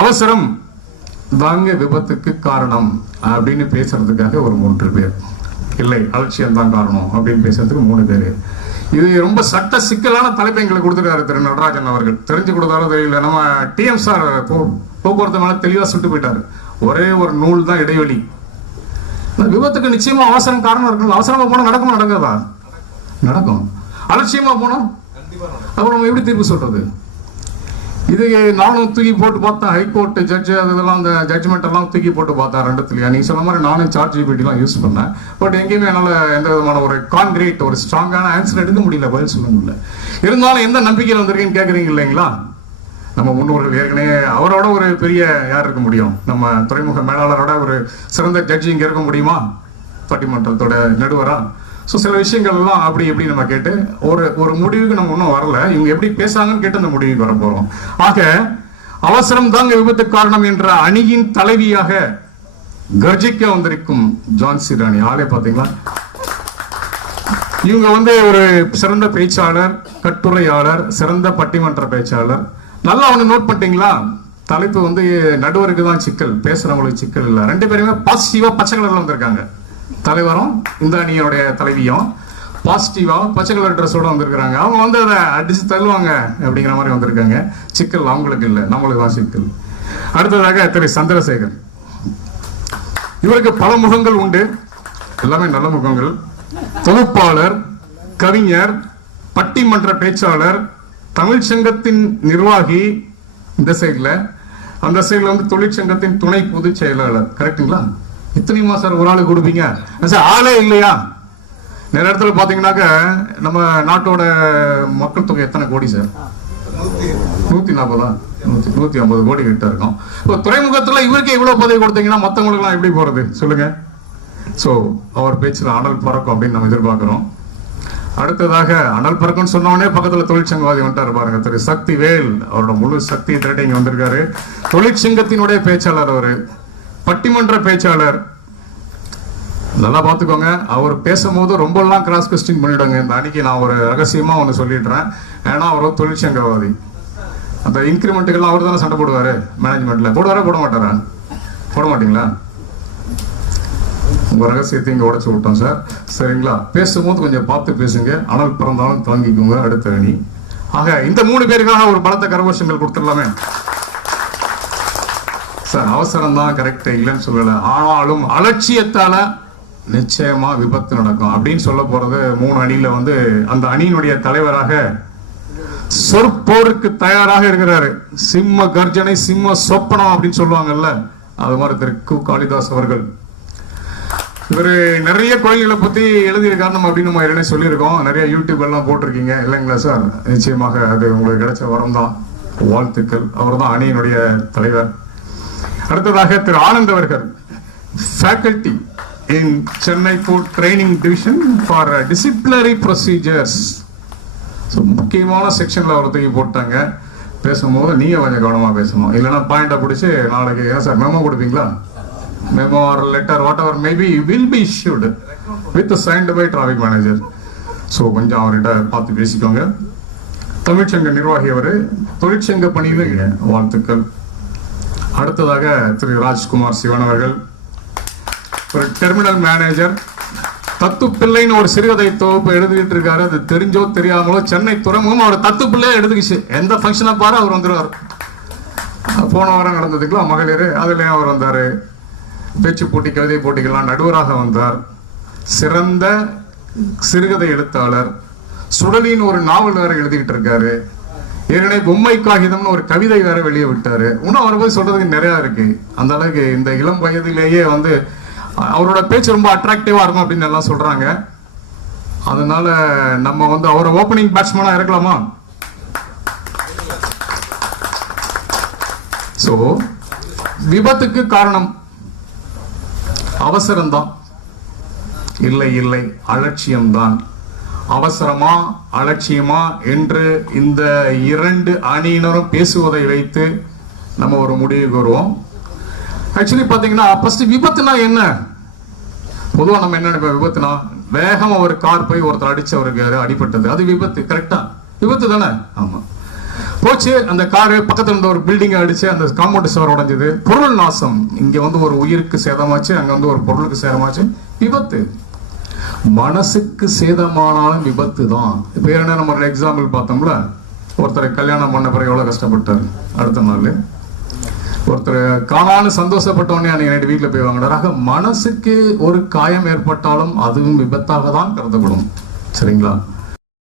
அவசரம் தாங்க விபத்துக்கு காரணம் அப்படின்னு பேசுறதுக்காக ஒரு 3 பேர், இல்லை அலட்சியம் தான் காரணம் அப்படின்னு பேசுறதுக்கு 3 பேர். இது ரொம்ப சட்ட சிக்கலான தலைப்பை எங்களுக்கு கொடுத்துருக்காரு திரு நடராஜன் அவர்கள். தெரிஞ்சு கொடுத்தாலும் தெரியல. நம்ம டிஎம் சார் போக்குவரத்து மேல தெளிவா சுட்டு போயிட்டாரு. ஒரே ஒரு நூல் தான் இடைவெளி. விபத்துக்கு நிச்சயமா அவசரம் காரணம் இருக்கு. அவசரமா போனா நடக்குமா நடக்காதா? நடக்கும். அலட்சியமா போனா அப்புறம் நம்ம எப்படி தீர்ப்பு சொல்றது? இது நானும் தூக்கி போட்டு பார்த்தேன். ஹைகோர்ட் ஜட்ஜு அதெல்லாம் அந்த ஜட்ஜ்மெண்ட் எல்லாம் தூக்கி போட்டு பார்த்தேன் ரெண்டுத்துலயும். நீங்க சொன்ன மாதிரி நானும் சார்ட் ஜிபிடிலாம் யூஸ் பண்ணேன். பட் எங்கேயுமே என்னால எந்த விதமான ஒரு கான்கிரீட் ஒரு ஸ்ட்ராங்கான ஆன்சர் எடுக்க முடியல, பதில் சொல்ல முடியல. இருந்தாலும் எந்த நம்பிக்கையில் வந்திருக்கேன்னு கேட்குறீங்க இல்லைங்களா? நம்ம முன்னோர்கள் ஏற்கனவே அவரோட ஒரு பெரிய யார் இருக்க முடியும்? நம்ம துறைமுக மேலாளரோட ஒரு சிறந்த ஜட்ஜி இங்க இருக்க முடியுமா? பட்டிமன்றத்தோட நடுவரா? ஸோ சில விஷயங்கள் எல்லாம் அப்படி எப்படி நம்ம கேட்டு ஒரு முடிவுக்கு நம்ம இன்னும் வரல. இவங்க எப்படி பேசாங்கன்னு கேட்டு அந்த முடிவுக்கு வர போறோம். ஆக அவசரம் தாங்க விபத்துக்கு காரணம் என்ற அணியின் தலைவியாக கர்ஜிக்க வந்திருக்கும் ஜான்சி ராணி ஆளே பாத்தீங்களா? இவங்க ஒரு சிறந்த பேச்சாளர், கட்டுரையாளர், சிறந்த பட்டிமன்ற பேச்சாளர். நல்லா ஒண்ணு நோட் பண்ணிட்டீங்களா? தலைப்பு நடுவருக்கு தான் சிக்கல், பேசுறவங்களுக்கு சிக்கல் இல்ல. 2 பேருமே பாசிட்டிவா பச்சை கலர்ல வந்திருக்காங்க. தலைவரும் இந்த அணியோடைய தலைவியும் பாசிட்டிவா பச்சை கலர் ட்ரெஸ்ஸோட வந்திருக்காங்க. அவங்க அதை அடிச்சு தள்ளுவாங்க அப்படிங்கிற மாதிரி வந்திருக்காங்க. சிக்கல் அவங்களுக்கு இல்லை, நம்மளுக்கு தான் சிக்கல். அடுத்ததாக திரு சந்திரசேகர். இவருக்கு பல முகங்கள் உண்டு, எல்லாமே நல்ல முகங்கள். தொகுப்பாளர், கவிஞர், பட்டிமன்ற பேச்சாளர், தமிழ்ச்சங்கத்தின் நிர்வாகி இந்த சைட்ல, அந்த சைட்ல தொழிற்சங்கத்தின் துணை பொதுச் செயலாளர். கரெக்டுங்களா? இத்தனையுமா சார் ஒரு ஆளு கொடுப்பீங்க? சார் ஆளே இல்லையா? நிறைய இடத்துல பாத்தீங்கன்னாக்க நம்ம நாட்டோட மக்கள் தொகை எத்தனை கோடி சார்? 150 கோடி கிட்ட இருக்கும். இப்போ துறைமுகத்துல இவருக்கு இவ்வளவு பதவி கொடுத்தீங்கன்னா மத்தவங்களுக்கு எல்லாம் எப்படி போறது சொல்லுங்க? சோ அவர் பேச்சுல அனல் பறக்கும் அப்படின்னு நம்ம எதிர்பார்க்கிறோம். அடுத்ததாக அனல் பறக்கும்னு சொன்னோடனே பக்கத்துல தொழிற்சங்கவாதி வந்துட்டாரு பாருங்க, திரு சக்தி வேல். அவரோட முழு சக்தியை திரட்டி இங்க வந்திருக்காரு. தொழிற்சங்கத்தினுடைய பேச்சாளர், அவரு பட்டிமன்ற பேச்சாளர். நல்லா பாத்துக்கோங்க, அவர் பேசும்போது ரொம்ப எல்லாம் கிராஸ் கொஸ்டின் பண்ணிடுங்க. இந்த அன்னைக்கு நான் ஒரு ரகசியமா ஒண்ணு சொல்லிடுறேன். ஏன்னா அவர் தொழிற்சங்கவாதி. அந்த இன்கிரிமெண்ட்டுக்கெல்லாம் அவர் தானே சண்டை போடுவாரு மேனேஜ்மெண்ட்ல. போடுவாரா போட மாட்டாரா? போட மாட்டீங்களா? உங்க ரகசியத்தை இங்க உடைச்சு விட்டோம் சார். சரிங்களா? பேசும்போது கொஞ்சம் பார்த்து பேசுங்க. அனல் பிறந்தாலும் தாங்கிக்கோங்க. அடுத்த அணி. ஆக இந்த 3 பேருக்காக ஒரு பலத்த கரகோஷங்கள் கொடுத்துடலாமே சார். அவசரம் தான் கரெக்ட், இல்லைன்னு சொல்லல. ஆனாலும் அலட்சியத்தால நிச்சயமா விபத்து நடக்கும் அப்படின்னு சொல்ல போறது 3 அணியில அந்த அணியினுடைய தலைவராக சொற்போருக்கு தயாராக இருக்கிறாரு. சிம்ம கர்ஜனை, சிம்ம சொப்பனம் அப்படின்னு சொல்லுவாங்கல்ல, அது மாதிரி திரு கு. காளிதாஸ் அவர்கள். இவரு நிறைய கோயில்களை பத்தி எழுதியிருக்காரு நம்ம அப்படின்னு நம்ம ஏற்கனவே சொல்லியிருக்கோம். நிறைய யூடியூப் எல்லாம் போட்டிருக்கீங்க இல்லைங்களா சார்? நிச்சயமாக அது உங்களுக்கு கிடைச்ச வரம் தான். வாழ்த்துக்கள். அவர் தான் அணியினுடைய தலைவர். அடுத்ததாக திரு ஆனந்த் அவர்கள், faculty in Chennai food training division for disciplinary procedures. முக்கியமான செக்ஷன்ல அவர் தூக்கி போட்டாங்க. பேசும்போது நீங்க கொஞ்சம் கவனமா பேசணும், இல்லைன்னா பாயிண்டை பிடிச்சி நாளைக்கு ஏன் சார் மெமோ கொடுப்பீங்களா? Memo or letter whatever maybe will be issued with signed by traffic manager. So கொஞ்சம் அவர்கிட்ட பார்த்து பேசிக்கோங்க. தமிழ்ச்சங்க நிர்வாகி அவர். தொழிற்சங்க பணியில வாழ்த்துக்கள். அடுத்ததாக திரு ராஜ்குமார் சிவன் அவர்கள், ஒரு டெர்மினல் மேனேஜர். தத்து பிள்ளைன்னு ஒரு சிறுகதை தொகுப்பு எழுதிட்டு இருக்காரு. அது தெரிஞ்சோ தெரியாமலோ சென்னை துறைமுகம் அவர் தத்து பிள்ளையா எடுத்துக்கிச்சு. எந்த ஃபங்க்ஷனை பாரு அவர் வந்துருவார். போன வாரம் நடந்ததுக்குள்ள மகளிர் அதுலயும் அவர் வந்தாரு. பேச்சு போட்டி, கவிதை போட்டிகள்லாம் நடுவராக வந்தார். சிறந்த சிறுகதை எழுத்தாளர். சுடலின்னு ஒரு நாவல் வேற எழுதிக்கிட்டு இருக்காரு. ஏற்கனவே பொம்மை காகிதம்னு ஒரு கவிதை வேற வெளியே விட்டாரு. இன்னும் அவரை போய் சொல்றதுக்கு நிறைய இருக்கு. அந்த அளவுக்கு இந்த இளம் வயதிலேயே அவரோட பேச்சு ரொம்ப அட்ராக்டிவா இருக்கும் அப்படின்னு எல்லாம் சொல்றாங்க. அதனால நம்ம அவரை ஓப்பனிங் பேட்ஸ்மேனா இருக்கலாமா? சோ விபத்துக்கு காரணம் அவசரம்தான். இல்லை இல்லை, அலட்சியம்தான். அவசரமா அலட்சியமா என்று இந்த 2 அணியினரும் பேசுவதை வைத்து நம்ம ஒரு முடிவுக்கு வருவோம். ஆக்சுவலி பாத்தீங்கன்னா ஃபர்ஸ்ட் விபத்துனா என்ன? பொதுவா நம்ம என்ன நினைப்போம்? விபத்துனா வேகமா ஒரு கார் போய் ஒருத்தர் அடிச்சு அவருக்கு அடிபட்டது, அது விபத்து. கரெக்டா? விபத்து தானே? ஆமா. போச்சு. அந்த காரு பக்கத்துல இருந்த ஒரு பில்டிங் அடிச்சு அந்த காம்பவுண்ட் சுவர் உடைஞ்சது. பொருள் நாசம். இங்க வந்து ஒரு உயிருக்கு சேதமாச்சு, அங்க வந்து ஒரு பொருளுக்கு சேதமாச்சு. விபத்து. மனசுக்கு சேதமானாலும் விபத்து தான். இப்ப ஏன்னா நம்ம ஒரு எக்ஸாம்பிள் பார்த்தோம்ல, ஒருத்தர் கல்யாணம் பண்ண பிறகு எவ்வளவு கஷ்டப்பட்டார். அடுத்த நாள் ஒருத்தர் காணாலும் சந்தோஷப்பட்டவனே அன்னைக்கு நைட்டு வீட்டுல போய் வாங்கினார். மனசுக்கு ஒரு காயம் ஏற்பட்டாலும் அதுவும் விபத்தாக தான் கருதப்படும். சரிங்களா?